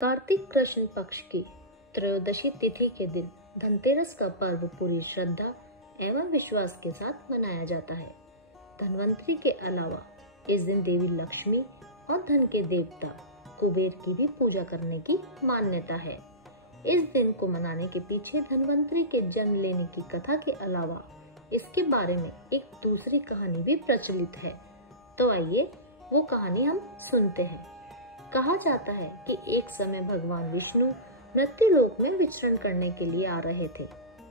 कार्तिक कृष्ण पक्ष की त्रयोदशी तिथि के दिन धनतेरस का पर्व पूरी श्रद्धा एवं विश्वास के साथ मनाया जाता है। धनवंतरी के अलावा इस दिन देवी लक्ष्मी और धन के देवता कुबेर की भी पूजा करने की मान्यता है। इस दिन को मनाने के पीछे धनवंतरी के जन्म लेने की कथा के अलावा इसके बारे में एक दूसरी कहानी भी प्रचलित है। तो आइए वो कहानी हम सुनते हैं। कहा जाता है कि एक समय भगवान विष्णु मृत्युलोक में विचरण करने के लिए आ रहे थे।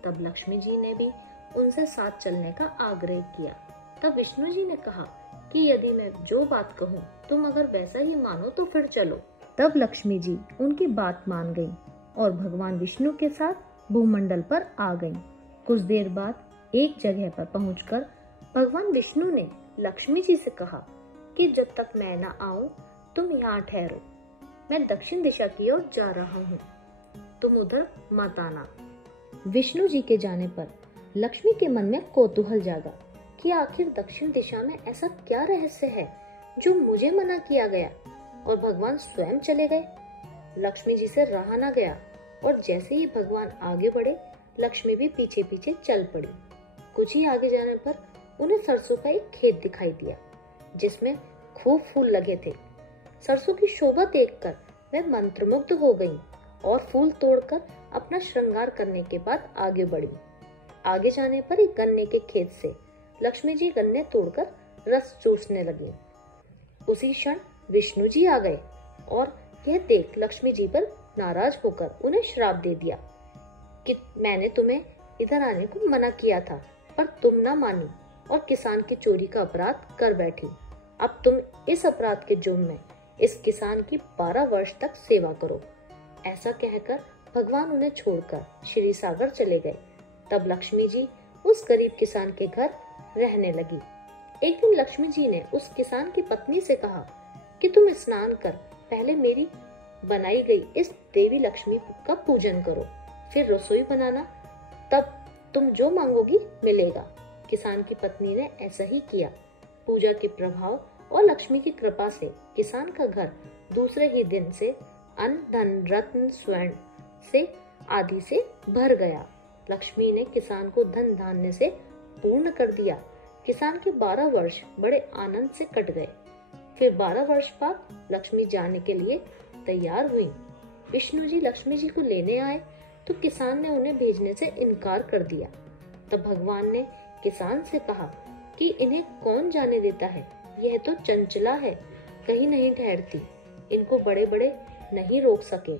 तब लक्ष्मी जी ने भी उनसे साथ चलने का आग्रह किया। तब विष्णु जी ने कहा कि यदि मैं जो बात कहूँ तुम अगर वैसा ही मानो तो फिर चलो। तब लक्ष्मी जी उनकी बात मान गयी और भगवान विष्णु के साथ भूमंडल पर आ गयी। कुछ देर बाद एक जगह पर पहुंचकर भगवान विष्णु ने लक्ष्मी जी से कहा कि जब तक मैं न आऊं तुम यहाँ ठहरो, मैं दक्षिण दिशा की ओर जा रहा हूँ, तुम उधर मत आना। विष्णु जी के जाने पर लक्ष्मी के मन में कौतूहल जागा कि आखिर दक्षिण दिशा में ऐसा क्या रहस्य है जो मुझे मना किया गया, और भगवान स्वयं चले गए। लक्ष्मी जी से रहा न गया और जैसे ही भगवान आगे बढ़े लक्ष्मी भी पीछे पीछे चल पड़ी। कुछ ही आगे जाने पर उन्हें सरसों का एक खेत दिखाई दिया जिसमें खूब फूल लगे थे। सरसों की शोभा देखकर वह मंत्रमुग्ध हो गई और फूल तोड़कर अपना श्रृंगार करने के बाद आगे बढ़ी। आगे जाने पर एक गन्ने के खेत से लक्ष्मी जी गन्ने तोड़कर रस चूसने लगी। उसी क्षण विष्णु जी आ गए और यह देख लक्ष्मी जी पर नाराज होकर उन्हें श्राप दे दिया कि मैंने तुम्हें इधर आने को मना किया था पर तुम ना मानी और किसान की चोरी का अपराध कर बैठी। अब तुम इस अपराध के जुर्म में इस किसान की 12 वर्ष तक सेवा करो। ऐसा कहकर भगवान उन्हें छोड़कर श्री सागर चले गए। तब लक्ष्मी जी उस गरीब किसान के घर रहने लगी। एक दिन लक्ष्मी जी ने उस किसान की पत्नी से कहा कि तुम स्नान कर पहले मेरी बनाई गई इस देवी लक्ष्मी का पूजन करो, फिर रसोई बनाना, तब तुम जो मांगोगी मिलेगा। किसान की पत्नी ने ऐसा ही किया। पूजा के प्रभाव और लक्ष्मी की कृपा से किसान का घर दूसरे ही दिन से अन्न धन रत्न स्वर्ण से आदि से भर गया। लक्ष्मी ने किसान को धन धान्य से पूर्ण कर दिया। किसान के 12 वर्ष बड़े आनंद से कट गए। फिर 12 वर्ष बाद लक्ष्मी जाने के लिए तैयार हुई। विष्णु जी लक्ष्मी जी को लेने आए तो किसान ने उन्हें भेजने से इनकार कर दिया। तब भगवान ने किसान से कहा कि इन्हें कौन जाने देता है, यह तो चंचला है, कहीं नहीं ठहरती, इनको बड़े बड़े नहीं रोक सके।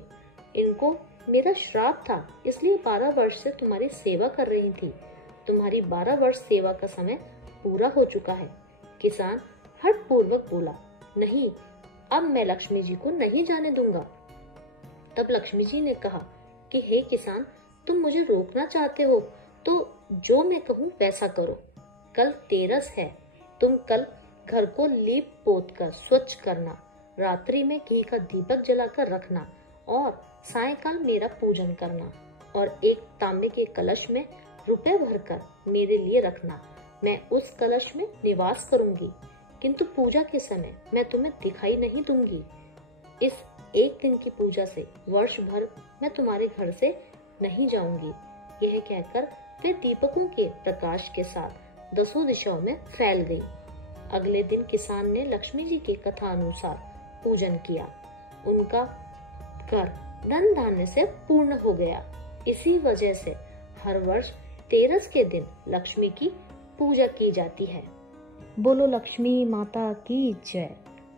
इनको मेरा श्राप था इसलिए 12 वर्ष से तुम्हारी सेवा कर रही थी। तुम्हारी 12 वर्ष सेवा का समय पूरा हो चुका है। किसान हठ पूर्वक बोला, नहीं, अब मैं लक्ष्मी जी को नहीं जाने दूंगा। तब लक्ष्मी जी ने कहा कि हे किसान, तुम मुझे रोकना चाहते हो तो जो मैं कहूँ वैसा करो। कल तेरस है, तुम कल घर को लीप पोत कर स्वच्छ करना, रात्रि में घी का दीपक जलाकर रखना और सायंकाल मेरा पूजन करना, और एक तांबे के कलश में रुपए भरकर मेरे लिए रखना। मैं उस कलश में निवास करूंगी, किंतु पूजा के समय मैं तुम्हें दिखाई नहीं दूंगी। इस एक दिन की पूजा से वर्ष भर मैं तुम्हारे घर से नहीं जाऊंगी। यह कहकर वे दीपकों के प्रकाश के साथ 10 दिशाओं में फैल गई। अगले दिन किसान ने लक्ष्मी जी की कथा अनुसार पूजन किया। उनका घर धन धान्य से पूर्ण हो गया। इसी वजह से हर वर्ष तेरस के दिन लक्ष्मी की पूजा की जाती है। बोलो लक्ष्मी माता की जय।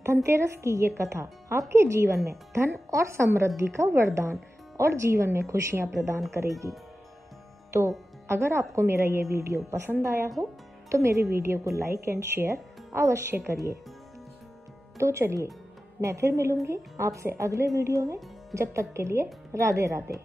धनतेरस की ये कथा आपके जीवन में धन और समृद्धि का वरदान और जीवन में खुशियां प्रदान करेगी। तो अगर आपको मेरा ये वीडियो पसंद आया हो तो मेरे वीडियो को लाइक एंड शेयर अवश्य करिए। तो चलिए मैं फिर मिलूंगी आपसे अगले वीडियो में। जब तक के लिए राधे राधे।